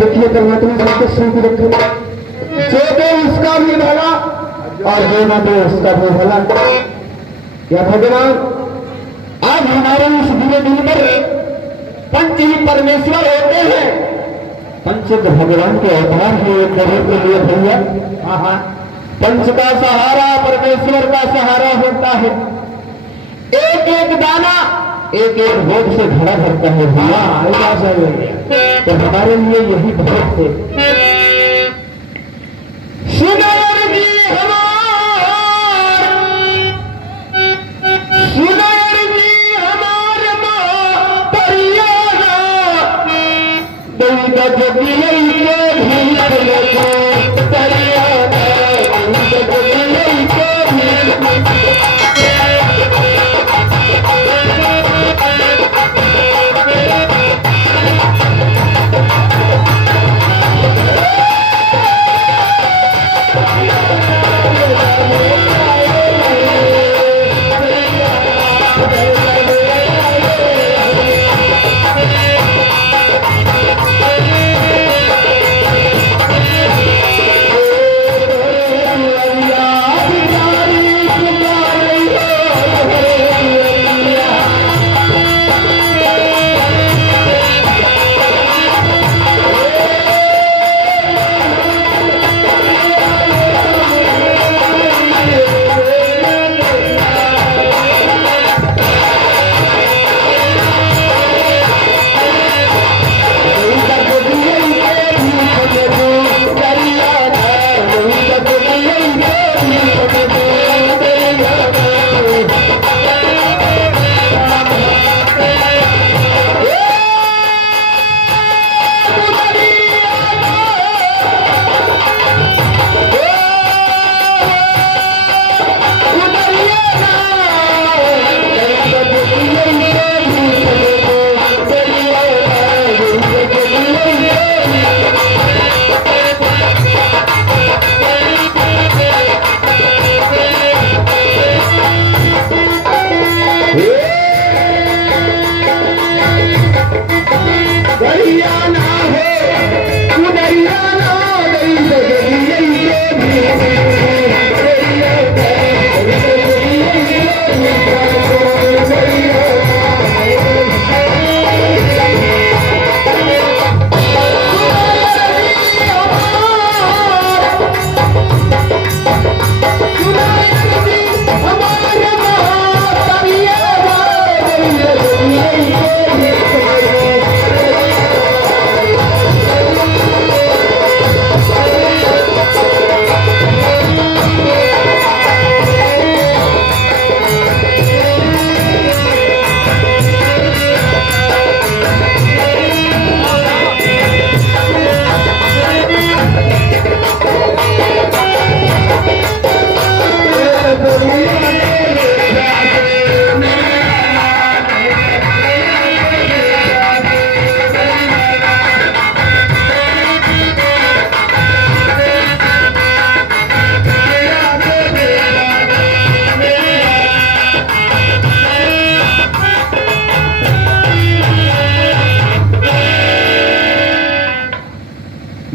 देखिए परमात्मा सबको सुख रखे, जो दे उसका भी भला और जो न दे उसका भी भला। या भगवान आज हमारे इस दिव्य दिन पर पंच ही परमेश्वर होते हैं, पंच भगवान के अवतार है एक करने के लिए भैया। हाँ, पंच का सहारा परमेश्वर का सहारा होता है। एक एक दाना एक एक भोग से भरा भरता है भैया। ऐसा सही तो हमारे लिए यही बहुत है। सुनर जी हमार माँ परियाना दैदा जगियै के भीख लेके परियाना दैदा जगियै के भीख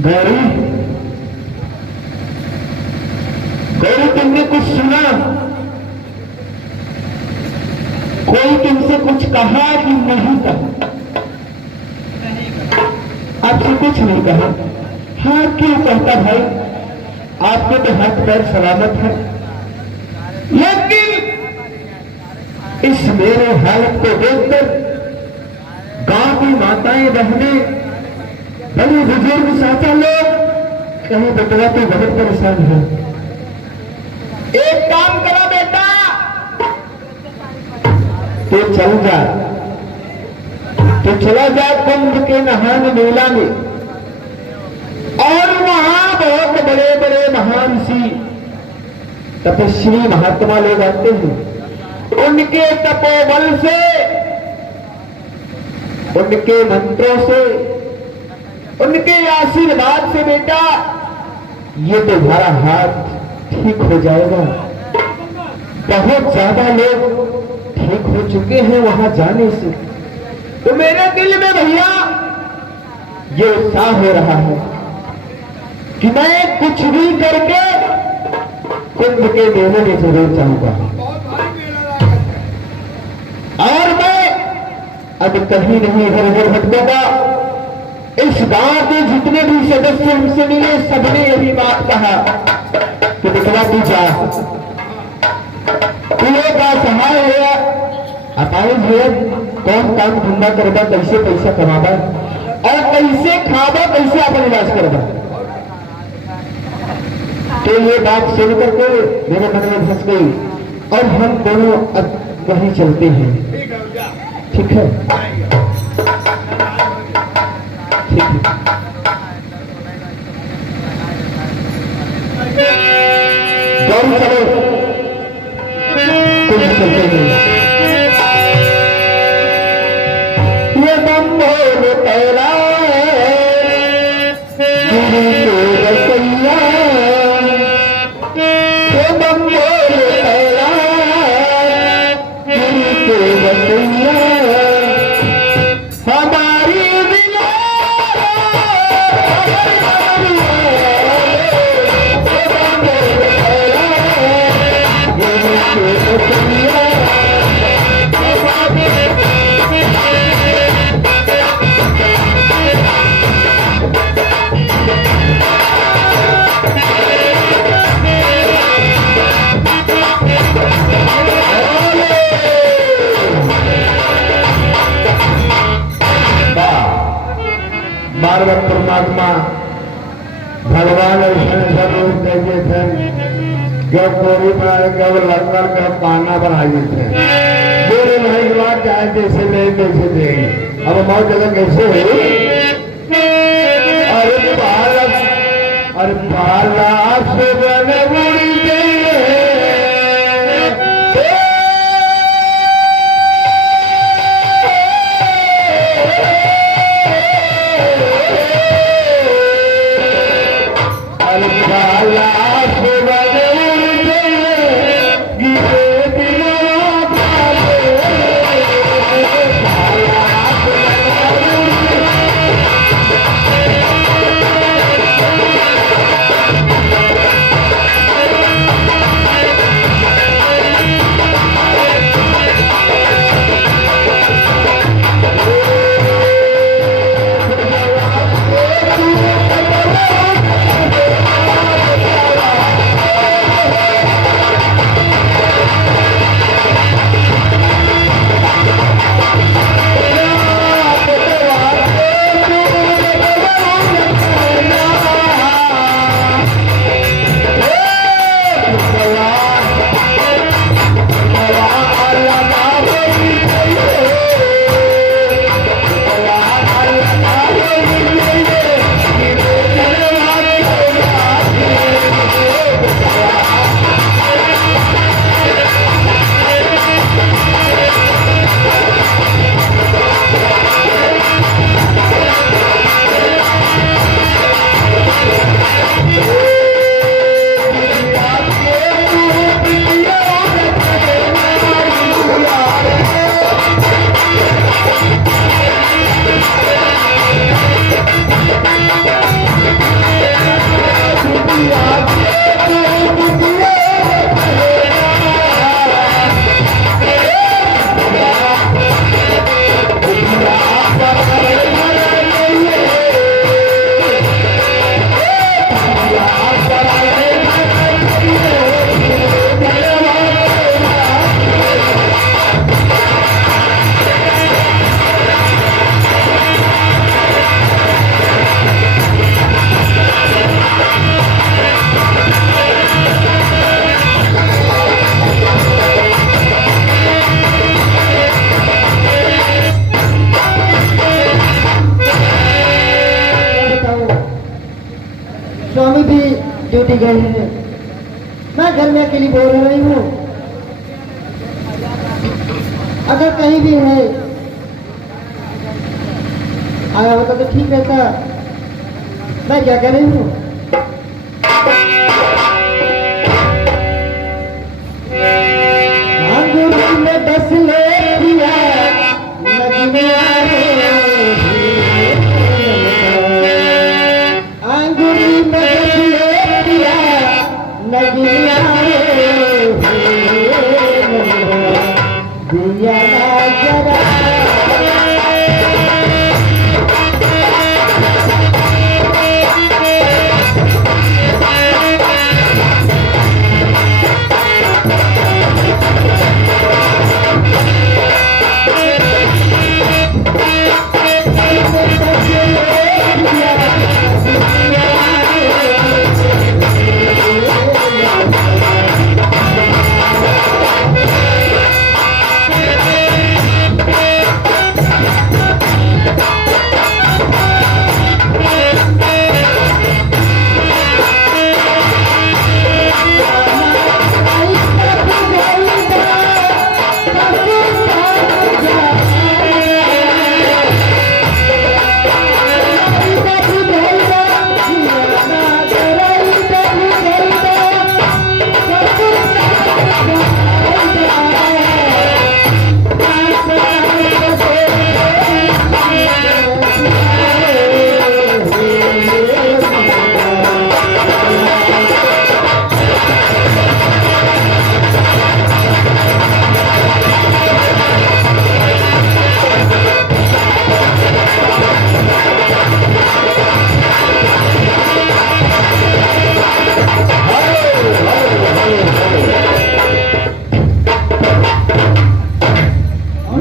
गौरी, गौरी तुमने कुछ सुना? कोई तुमसे कुछ कहा कि नहीं कहा? आपसे कुछ नहीं कहा? हाँ, क्यों कहता भाई? आपके तो हाथ पैर सलामत है, लेकिन इस मेरे हालत को देखकर गांव की माताएं बहनें बड़े बुजुर्ग चाचा लोग कहीं बेटवा तो बहुत परेशान है। एक काम करो बेटा, तो चल जा, तो चला जा कुंभ के नहान मेला में, और वहां बहुत बड़े बड़े महान ऋषि तपस्वी महात्मा लोग आते हैं। उनके तपोबल से, उनके मंत्रों से, उनके आशीर्वाद से बेटा ये तुम्हारा हाथ ठीक हो जाएगा। बहुत ज्यादा लोग ठीक हो चुके हैं वहां जाने से, तो मेरे दिल में भैया ये उत्साह हो रहा है कि मैं कुछ भी करके कुंभ के मेले में जरूर जाऊंगा। और मैं अब कहीं नहीं इधर उधर भटकूंगा। इस गांव के जितने भी सदस्य हमसे मिले सबने यही बात कहा कि बेटवा तू जा, तू एक असहाय है, अपाहिज है, कौन काम धंधा करबा, कैसे पैसा कमाबा और कैसे खाबा, कैसे अपन इलाज करबा। तो ये बात सुन करके मेरे मन में धस गई और हम दोनों अब वहीं चलते हैं। ठीक है, ठीक है। दौड़ चलो, कुछ चलते हैं। ये बम बोल पहला गुरु को रसैया, ये बम बोल पहला गुरु को रसैया, हमारी बार परमात्मा भगवान ऐसा जरूर देते थे, जो कोरी बनाए गए लंगर का पाना बनाए थे, मेरे भाई बात चाहे जैसे ले जैसे देंगे। अब मौत जगह कैसे हुई? अरे बाला से बने उड़ी स्वामी भी ड्यूटी गए हैं, मैं घर में अकेली बोल रही हूँ। अगर कहीं भी है आया होता तो ठीक रहता। मैं क्या कर रही हूँ? में 10 ले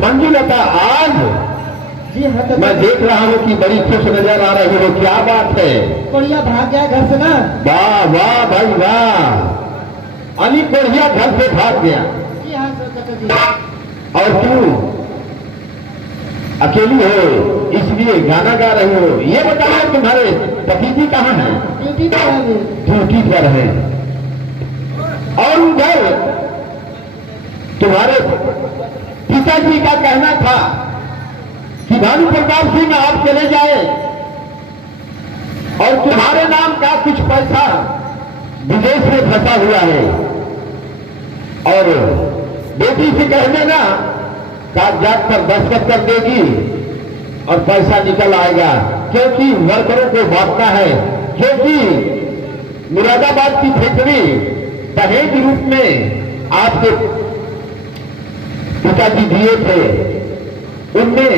मंजुलता आज जी हाँ चाचा मैं जी। देख रहा हूँ कि बड़ी खुश नजर आ रही हो, क्या बात है? बढ़िया भाग गया घर से ना। वाह वाह भाई वाह, अली बढ़िया घर से भाग गया। जी हाँ चाचा जी। और तू अकेली हो इसलिए गाना गा रही हो। ये बताओ तुम्हारे पति जी कहाँ हैं? ड्यूटी पर है अभी। ड्यूटी पर है। और उधर तुम्हारे पिताजी का कहना था कि भानु प्रताप सिंह आप चले जाए और तुम्हारे नाम का कुछ पैसा विदेश में फंसा हुआ है, और बेटी से कह देना कागजात पर दस्तखत कर देगी और पैसा निकल आएगा, क्योंकि वर्करों को बांटना है। क्योंकि मुरादाबाद की फैक्ट्री दहेज रूप में आपके पिताजी दिए थे, उनमें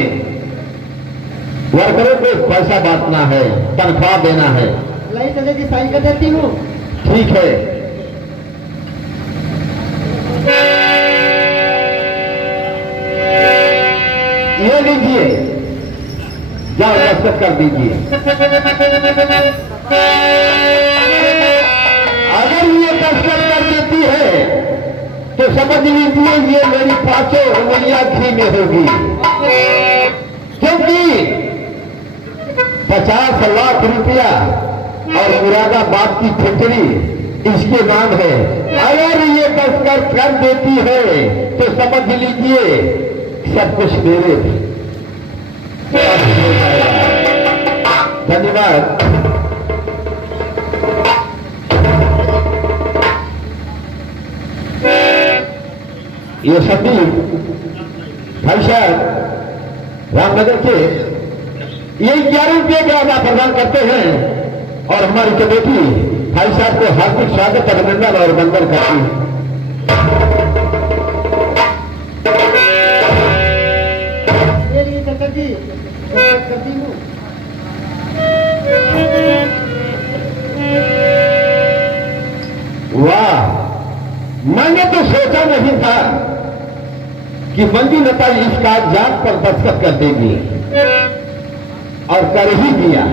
वर्करों को पैसा बांटना है, तनख्वाह देना है। लाई चाचा जी साइन कर देती हूँ। ठीक है। ये लीजिए, जाओ दस्तखत कर दीजिए। अगर ये दस्तखत कर देती है तो समझ लीजिए ये मेरी पांचों उंगलियां घी में होगी, क्योंकि 50 लाख रुपया और मुरादाबाद की फैक्ट्री इसके नाम है। अगर ये दस्तखत कर देती है तो समझ लीजिए सब कुछ मेरे। धन्यवाद। ये सभी भाई साहब रामनगर के ये 11 रुपये का आधा प्रदान करते हैं और हमारी कमेटी भाई साहब को हार्दिक स्वागत, अभिनंदन और वंदन करती है। ये लिए चाचा जी करती हूँ। वाह, मैंने तो सोचा नहीं था कि मंजुलता इस कागजात पर दस्तखत कर देगी, और कर ही दिया।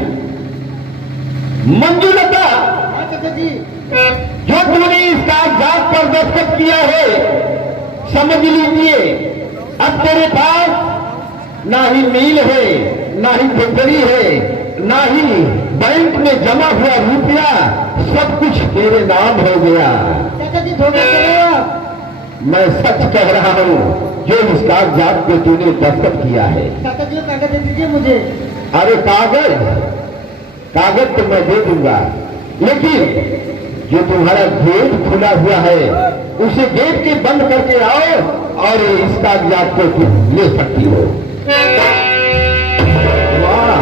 मंजुलता, हाँ चाचा जी। जो तुमने इस कागजात पर दस्तखत किया है, समझ लीजिए अब तेरे पास ना ही मिल है, ना ही फैक्ट्री है, ना ही बैंक में जमा हुआ रुपया, सब कुछ तेरे नाम हो गया। चाचा जी धोखा कर रहे हो आप। मैं सच कह रहा हूँ, जो इस कागजात पे तूने दस्तखत किया है। चाचा जी कागज दे दीजिए मुझे। अरे कागज तो मैं दे दूंगा, लेकिन जो तुम्हारा गेट खुला हुआ है उसे गेट के बंद करके आओ और इस कागजात को तुम ले सकती हो। वाह,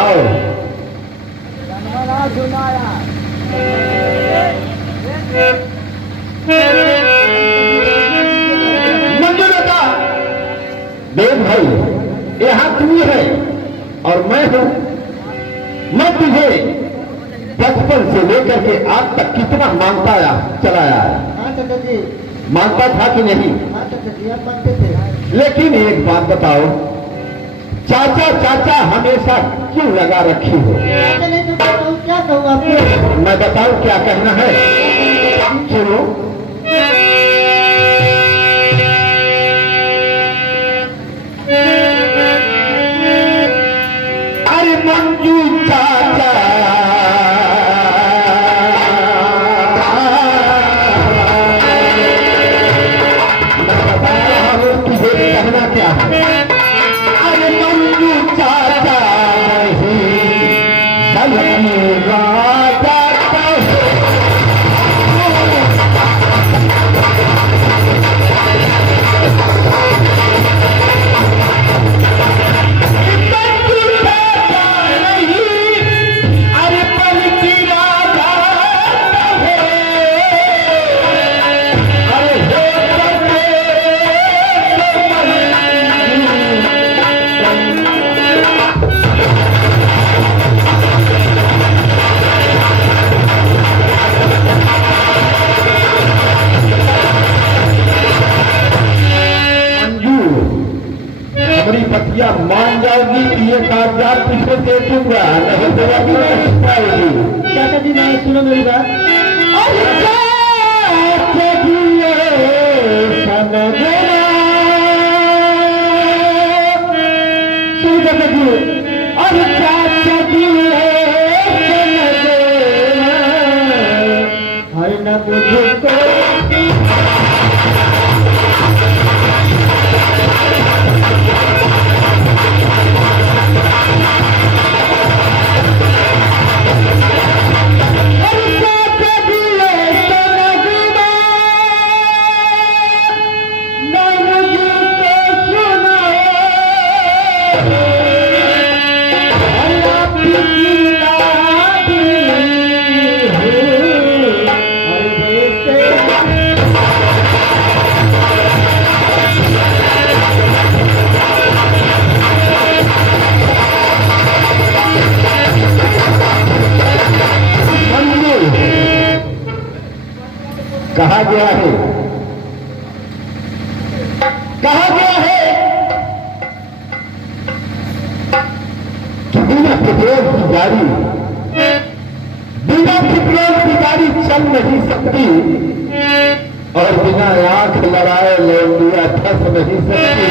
आओ। मंजुलता, देव भाई यहाँ तू है और मैं हूं। मैं तुझे बचपन से लेकर के आज तक कितना मानता चला आया। हाँ चाचा जी। मानता था कि नहीं? हाँ चाचा जी आप मानते थे। लेकिन एक बात बताओ, चाचा चाचा हमेशा क्यों लगा रखी हो? चाचा नहीं तो बताऊँ क्या कहूँ आपको? मैं बताऊं क्या कहना है, सुनो। अरे मंजू चाचा, मैं बता रहा हूं तुझे कहना क्या है। अरे मंजू चाचा नहीं, राजा बतिया मान जाओगी कि ये कागजात तुझे दे दूंगा, नहीं तो अभी नहीं पाएगी। चाचा जी नहीं, सुनो मेरी बात। सुन चाचा जी, और चाचा जी हर न मुझको कहा गया है, कहा गया है कि बिना पेट्रोल की गाड़ी, बिना पेट्रोल की गाड़ी चल नहीं सकती और बिना आंख लड़ाए लौंडिया फंस नहीं सकती।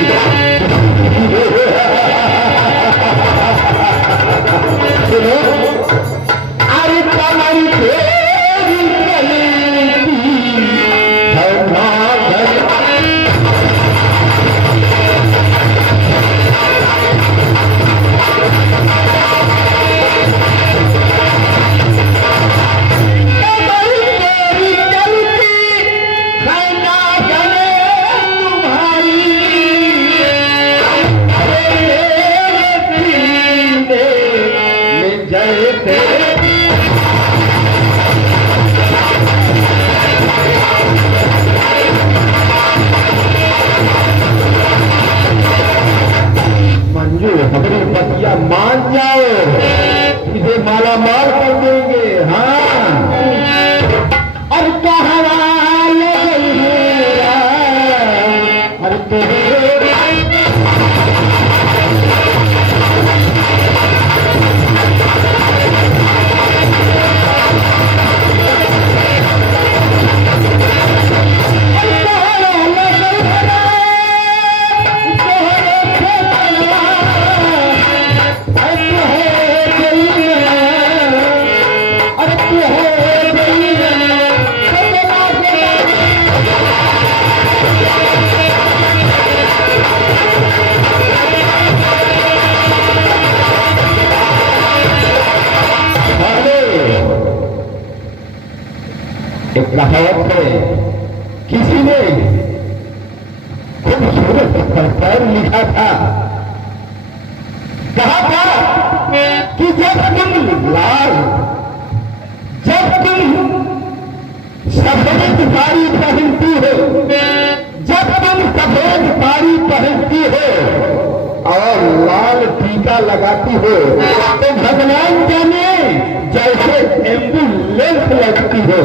अरे कमल हमारी बतिया मान जाओ, इसे माला माल कर देंगे। हाँ, और कहा एक कहावत है, किसी ने खूबसूरत पर लिखा था, कहा था कि जब तुम लाल, जब तुम सफेद साड़ी पहनती हो, जब तुम सफेद साड़ी पहनती हो और लाल टीका लगाती हो, तो भगवान जाने जैसे एम्बुलेंस लगती हो।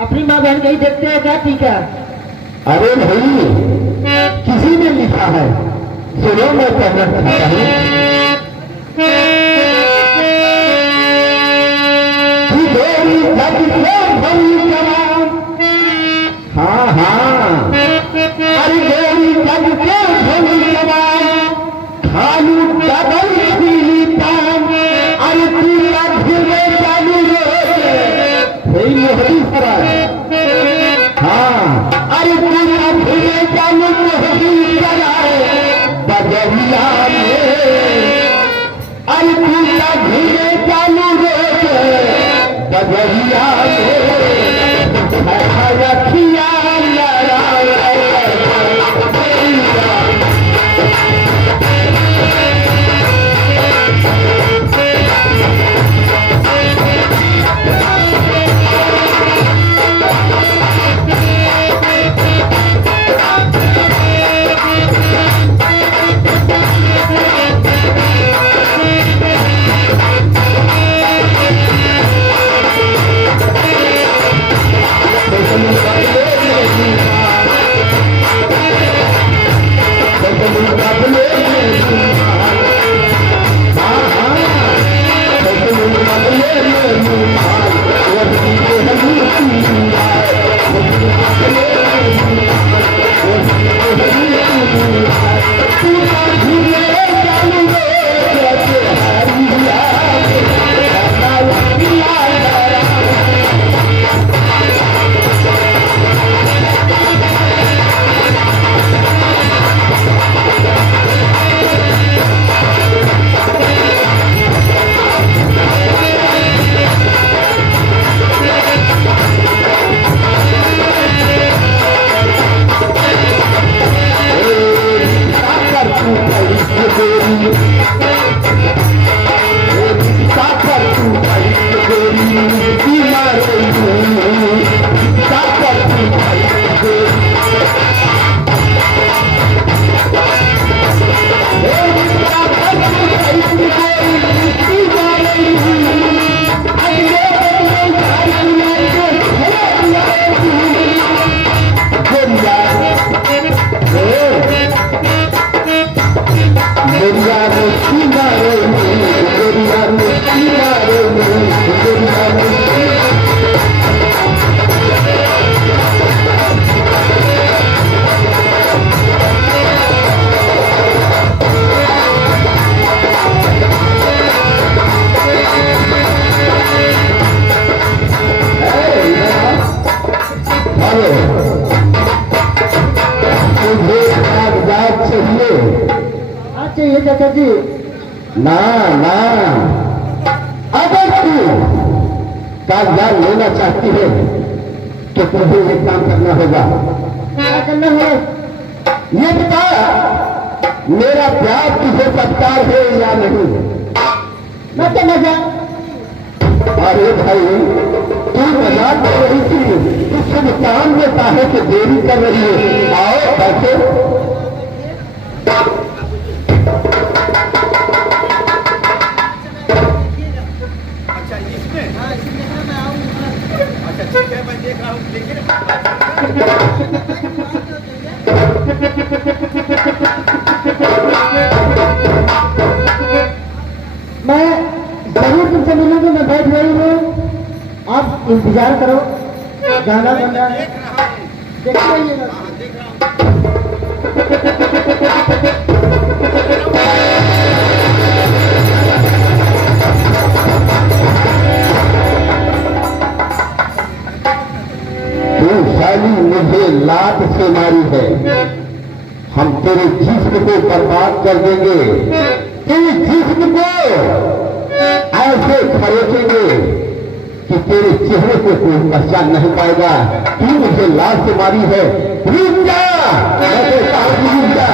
अपनी माँ बहन कहीं देखते हैं क्या टीका? अरे भाई, किसी ने लिखा है, सुनो मैं कहना चाहता हूँ कि गोरी जग से भरी जवान, हाँ हाँ, अरे गोरी जग से भरी जवान, खालू डबल पीली पान, अरे पूरा घिरे चालू रोज मोहरी सराय। हाँ, अरे पूरा घिरे चालू मोहरी सराय बजरिया में, अरे पूरा घिरे चालू रोज बजरिया में, रखिया गोरिया मुस्की मारे गोरिया मुस्की मारे गोरिया मुस्की तुझे कागजात चाहिए? हाँ चाहिए चाचा जी। ना ना, अगर तू कागजात लेना चाहती है तो तुझे एक काम करना होगा। क्या करना है? ये बता, मेरा प्यार तुझे सत्कार है या नहीं? मैं क्या मजाक? अरे भाई, तू मजाक कर रही थी, तू शुभ काम में काहे कि देरी कर रही है? आओ बैठो। अच्छा इसमें, हाँ इसमें मैं आऊँगा। अच्छा ठीक है, मैं देख रहा हूँ, लेकिन मैं जरूर तुमसे मिलूंगी। मैं बैठ गई हूँ, आप इंतजार करो। गाना बन रहा है, देख रहा हूँ, देखते रहिएगा। हाँ देख रहा हूँ। तू साली मुझे लात से मारी है, हम तेरे जिस्म को बर्बाद कर देंगे, तेरे जिस्म को ऐसे खरोचेंगे कि तेरे चेहरे को कोई पहचान नहीं पाएगा। तू मुझे लात से मारी है, रुक जा, मैं कहता हूं रुक जा।